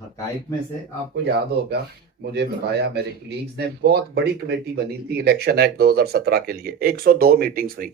हकाइक में से आपको याद होगा, मुझे बताया मेरे कलीग्स ने, बहुत बड़ी कमेटी बनी थी इलेक्शन एक्ट 2017 के लिए, 102 मीटिंग्स हुई।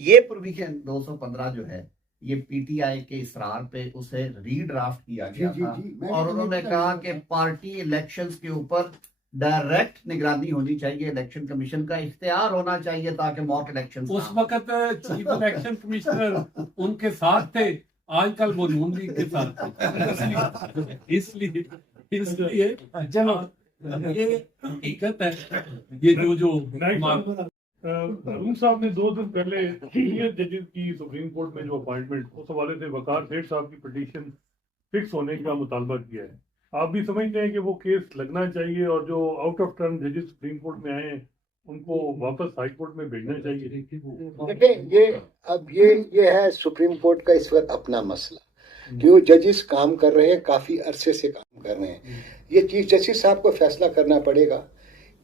ये प्रोविजन 215 जो है, ये पीटीआई के इसरार पे उसे रीड्राफ्ट किया गया था और उन्होंने कहा कि पार्टी इलेक्शंस के ऊपर डायरेक्ट निगरानी होनी चाहिए, इलेक्शन कमीशन का इख्तियार होना चाहिए ताकि मॉक इलेक्शन। उस वक्त चीफ इलेक्शन कमिश्नर उनके साथ थे, आजकल वो नून लीग के साथ थे, इसलिए इसलिए ये हकीकत है। ये जो अरुण साहब ने 2 दिन पहले सीनियर जजेस की सुप्रीम कोर्ट में जो अपॉइंटमेंट, उस हवाले से वकार सेठ साहब की पिटीशन फिक्स होने का मुतालबा किया है। आप भी समझते हैं कि वो केस लगना चाहिए और जो आउट ऑफ टर्न जजेस सुप्रीम कोर्ट में आए हैं उनको वापस हाई कोर्ट में भेजना चाहिए? देखें, ये है सुप्रीम कोर्ट का इस वक्त अपना मसला कि वो जजेस काम कर रहे हैं, काफी अरसे से काम कर रहे हैं। ये चीफ जस्टिस साहब को फैसला करना पड़ेगा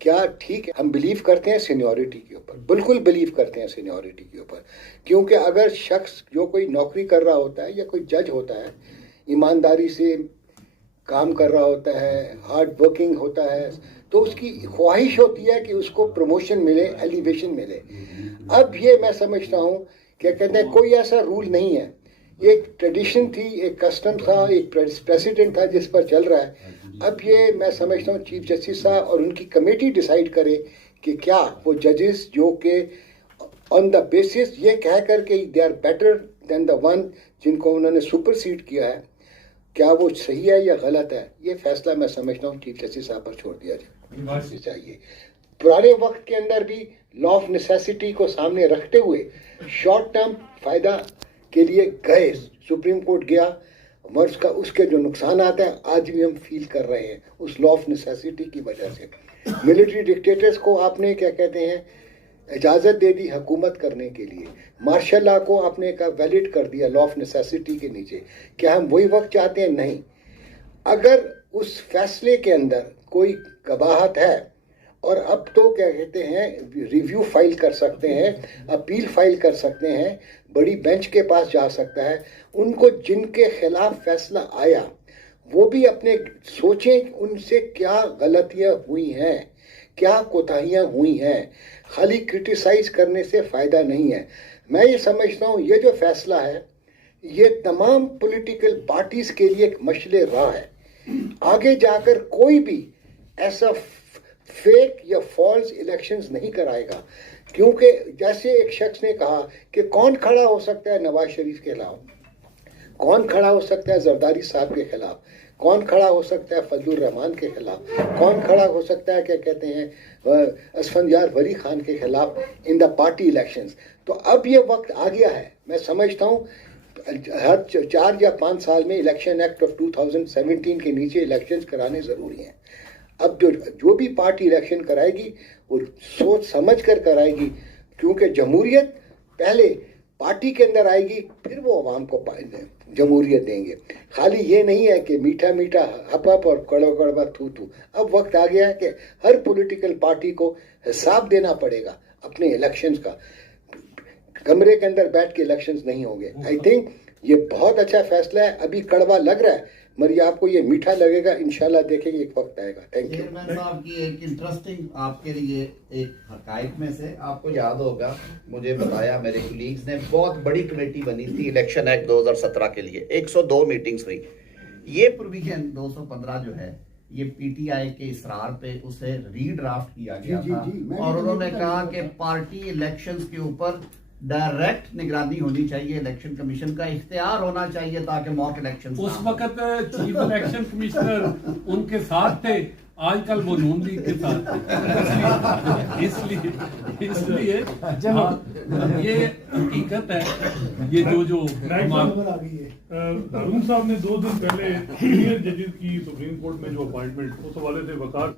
क्या ठीक है। हम बिलीव करते हैं सीनियोरिटी के ऊपर, बिल्कुल बिलीव करते हैं सीनियोरिटी के ऊपर, क्योंकि अगर शख्स जो कोई नौकरी कर रहा होता है या कोई जज होता है, ईमानदारी से काम कर रहा होता है, हार्ड वर्किंग होता है, तो उसकी ख्वाहिश होती है कि उसको प्रमोशन मिले, एलिवेशन मिले। अब ये मैं समझता हूँ क्या कहते हैं, कोई ऐसा रूल नहीं है, एक ट्रेडिशन थी, एक कस्टम था, एक प्रेसिडेंट था जिस पर चल रहा है। अब ये मैं समझता हूँ चीफ जस्टिस साहब और उनकी कमेटी डिसाइड करे कि क्या वो जजेस जो कि ऑन द बेसिस ये कह कर के they are better than the one जिनको उन्होंने सुपरसीड किया है, क्या वो सही है या गलत है, ये फैसला मैं समझता हूँ चीफ जस्टिस साहब पर छोड़ दिया जाए चाहिए। पुराने वक्त के अंदर भी लॉ ऑफ नेसेसिटी को सामने रखते हुए शॉर्ट टर्म फायदा के लिए गए, सुप्रीम कोर्ट गया, मगर उसके जो नुकसान आते हैं आज भी हम फील कर रहे हैं उस लॉ ऑफ नेसेसिटी की वजह से। मिलिट्री डिक्टेटर्स को आपने क्या कहते हैं इजाज़त दे दी हुकूमत करने के लिए, मार्शल लॉ को आपने का वैलिड कर दिया लॉ ऑफ नेसेसिटी के नीचे। क्या हम वही वक्त चाहते हैं? नहीं। अगर उस फैसले के अंदर कोई कबाहत है, और अब तो क्या कहते हैं रिव्यू फाइल कर सकते हैं, अपील फाइल कर सकते हैं, बड़ी बेंच के पास जा सकता है, उनको जिनके खिलाफ फैसला आया वो भी अपने सोचें उनसे क्या गलतियां हुई हैं, क्या कोताहियां हुई हैं। खाली क्रिटिसाइज करने से फ़ायदा नहीं है। मैं ये समझता हूँ ये जो फैसला है ये तमाम पॉलिटिकल पार्टीज़ के लिए एक मशले राह है। आगे जाकर कोई भी ऐसा फेक या फॉल्स इलेक्शंस नहीं कराएगा, क्योंकि जैसे एक शख्स ने कहा कि कौन खड़ा हो सकता है नवाज शरीफ के खिलाफ, कौन खड़ा हो सकता है जरदारी साहब के खिलाफ, कौन खड़ा हो सकता है फजलुर रहमान के खिलाफ, कौन खड़ा हो सकता है क्या कहते हैं असफंदियार वली खान के खिलाफ इन द पार्टी इलेक्शंस। तो अब ये वक्त आ गया है, मैं समझता हूँ हर 4 या 5 साल में इलेक्शन एक्ट ऑफ 2017 के नीचे इलेक्शंस कराने ज़रूरी हैं। अब जो भी पार्टी इलेक्शन कराएगी वो सोच समझ कर कराएगी, क्योंकि जमहूरियत पहले पार्टी के अंदर आएगी, फिर वो अवाम को जमहूरियत देंगे। खाली ये नहीं है कि मीठा मीठा हप हप और कड़वा कड़वा थू थू। अब वक्त आ गया है कि हर पॉलिटिकल पार्टी को हिसाब देना पड़ेगा अपने इलेक्शंस का। कमरे के अंदर बैठ के इलेक्शंस नहीं होंगे। आई थिंक ये बहुत अच्छा फैसला है। अभी कड़वा लग रहा है मगर आपको ये मीठा लगेगा, इंशाल्लाह देखेंगे एक वक्त आएगा। Thank you. चेयरमैन साहब की एक इंटरेस्टिंग आपके लिए एक हकाइक में से आपको याद होगा, मुझे बताया मेरे कलीग्स ने, बहुत बड़ी कमेटी बनी थी इलेक्शन एक्ट 2017 के लिए, 102 मीटिंग्स हुई। ये प्रोविजन 215 जो है, ये पीटीआई के इसरार पे उसे रीड्राफ्ट किया गया था और उन्होंने कहा कि पार्टी इलेक्शंस के ऊपर डायरेक्ट निगरानी होनी चाहिए, इलेक्शन कमीशन का इख्तियार होना चाहिए ताकि मॉक इलेक्शन। उस वक्त चीफ इलेक्शन कमिश्नर उनके साथ थे, आजकल वो नून लीग के साथ थे, इसलिए ये हकीकत है। ये जो अरुण साहब ने 2 दिन पहले सीनियर जजेस की सुप्रीम कोर्ट में जो अपॉइंटमेंट, उस हवाले से वकार